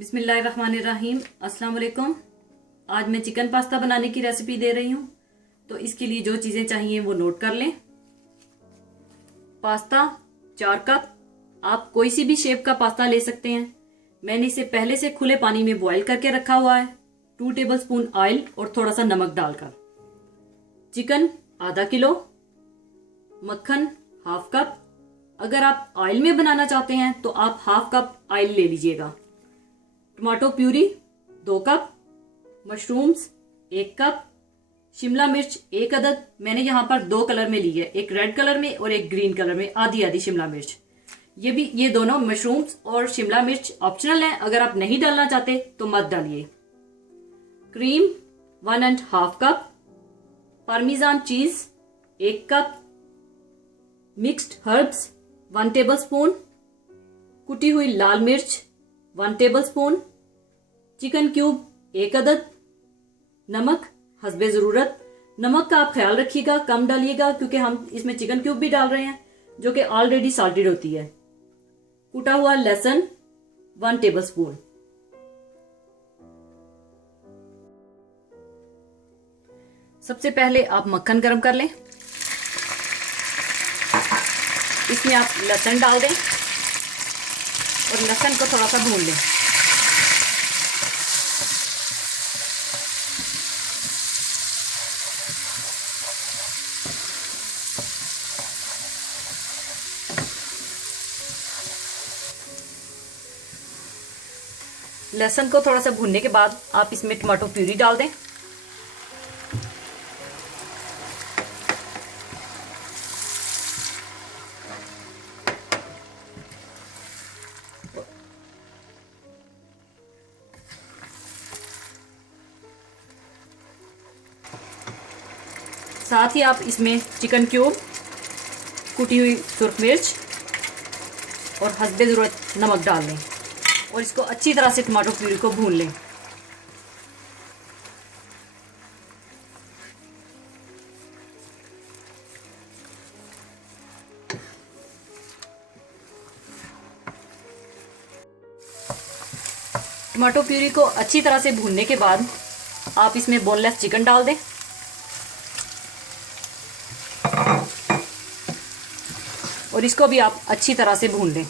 बिस्मिल्लाहिर्रहमानिर्रहीम। अस्सलाम वालेकुम। आज मैं चिकन पास्ता बनाने की रेसिपी दे रही हूँ। तो इसके लिए जो चीज़ें चाहिए वो नोट कर लें। Pasta 4 cup. आप कोई सी भी शेप का पास्ता ले सकते हैं। मैंने इसे पहले से खुले पानी में बॉईल करके रखा हुआ है। 2 टेबलस्पून ऑयल और थोड़ा सा नमक डालकर। चिकन आधा किलो। मक्खन हाफ कप। अगर आप ऑयल में बनाना चाहते हैं तो आप हाफ कप ऑयल ले लीजिएगा। Tomato puree 2 cup. Mushrooms 1 cup. Shimla मिर्च 1 अदद। मैंने यहाँ पर 2 कलर में ली है, एक रेड कलर में और एक ग्रीन कलर में, आधी आधी शिमला मिर्च। ये दोनों मशरूम्स और शिमला मिर्च ऑप्शनल हैं, अगर आप नहीं डालना चाहते तो मत डालिए। Cream 1.5 cup. पार्मेजान चीज 1 कप। Mixed herbs 1 tablespoon. कुटी हुई लाल मिर्च 1 टेबलस्पून। चिकन क्यूब 1 अदद। नमक हस्बे जरूरत। नमक का आप ख्याल रखिएगा, कम डालिएगा, क्योंकि हम इसमें चिकन क्यूब भी डाल रहे हैं जो कि ऑलरेडी सॉल्टेड होती है। कुटा हुआ लहसुन 1 टेबलस्पून। सबसे पहले आप मक्खन गरम कर लें। इसमें आप लहसुन डाल दें और लहसुन को थोड़ा सा भून लें। लहसुन को थोड़ा सा भूनने के बाद आप इसमें टमाटो प्यूरी डाल दें। साथ ही आप इसमें चिकन क्यूब, कुटी हुई सुर्ख मिर्च और हस्बे ज़रूरत नमक डाल लें और इसको अच्छी तरह से टमाटो प्यूरी को भून लें। टमाटो प्यूरी को अच्छी तरह से भूनने के बाद आप इसमें बोनलेस चिकन डाल दें और इसको भी आप अच्छी तरह से भून लें।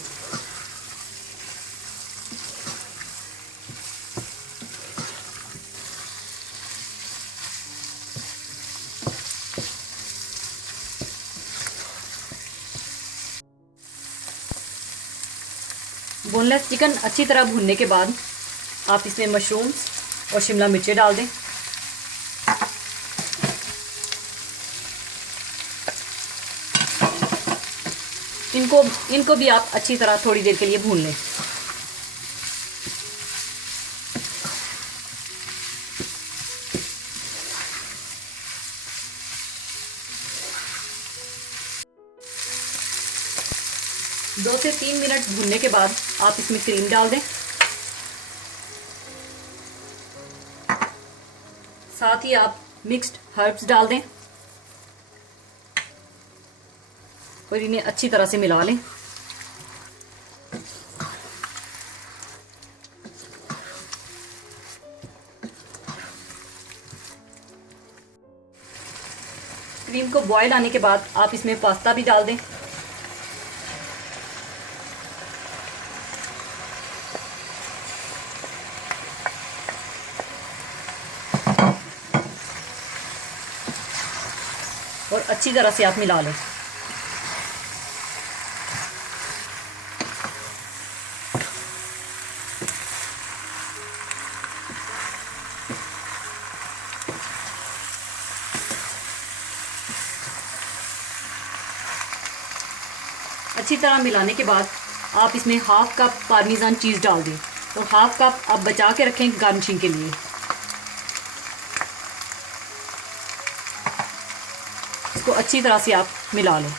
बोनलेस चिकन अच्छी तरह भूनने के बाद आप इसमें मशरूम्स और शिमला मिर्चें डाल दें। इनको भी आप अच्छी तरह थोड़ी देर के लिए भून लें। दो से 3 मिनट भूनने के बाद आप इसमें क्रीम डाल दें। साथ ही आप मिक्स्ड हर्ब्स डाल दें और इन्हें अच्छी तरह से मिला लें। क्रीम को बॉयल आने के बाद आप इसमें पास्ता भी डाल दें। और अच्छी तरह से आप मिला लें। अच्छी तरह मिलाने के बाद आप इसमें हाफ कप पार्मेजान चीज़ डाल दें और हाफ कप आप बचा के रखें गार्निशिंग के लिए। इसको अच्छी तरह से आप मिला लें।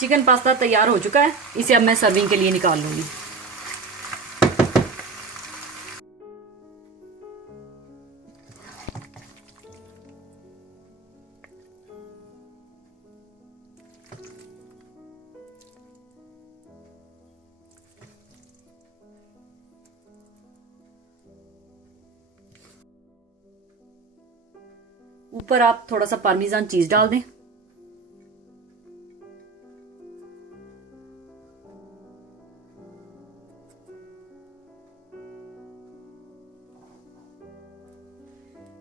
चिकन पास्ता तैयार हो चुका है, इसे अब मैं सर्विंग के लिए निकाल लूंगी। ऊपर आप थोड़ा सा पार्मेजान चीज डाल दें।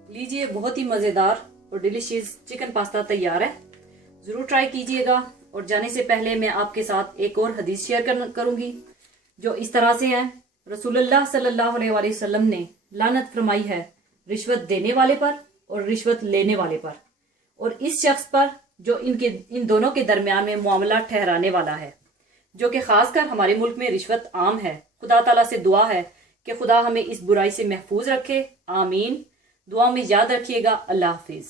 लीजिए, बहुत ही मजेदार और डिलीशियस चिकन पास्ता तैयार है। जरूर ट्राई कीजिएगा। और जाने से पहले मैं आपके साथ एक और हदीस शेयर करूंगी जो इस तरह से है। रसूलुल्लाह सल्लल्लाहु अलैहि वसल्लम ने लानत फरमाई है रिश्वत देने वाले पर और रिश्वत लेने वाले पर, और इस शख्स पर जो इन दोनों के दरमियान में मामला ठहराने वाला है, जो कि खासकर हमारे मुल्क में रिश्वत आम है। खुदा ताला से दुआ है कि खुदा हमें इस बुराई से महफूज रखे। आमीन। दुआ में याद रखिएगा। अल्लाह हाफिज।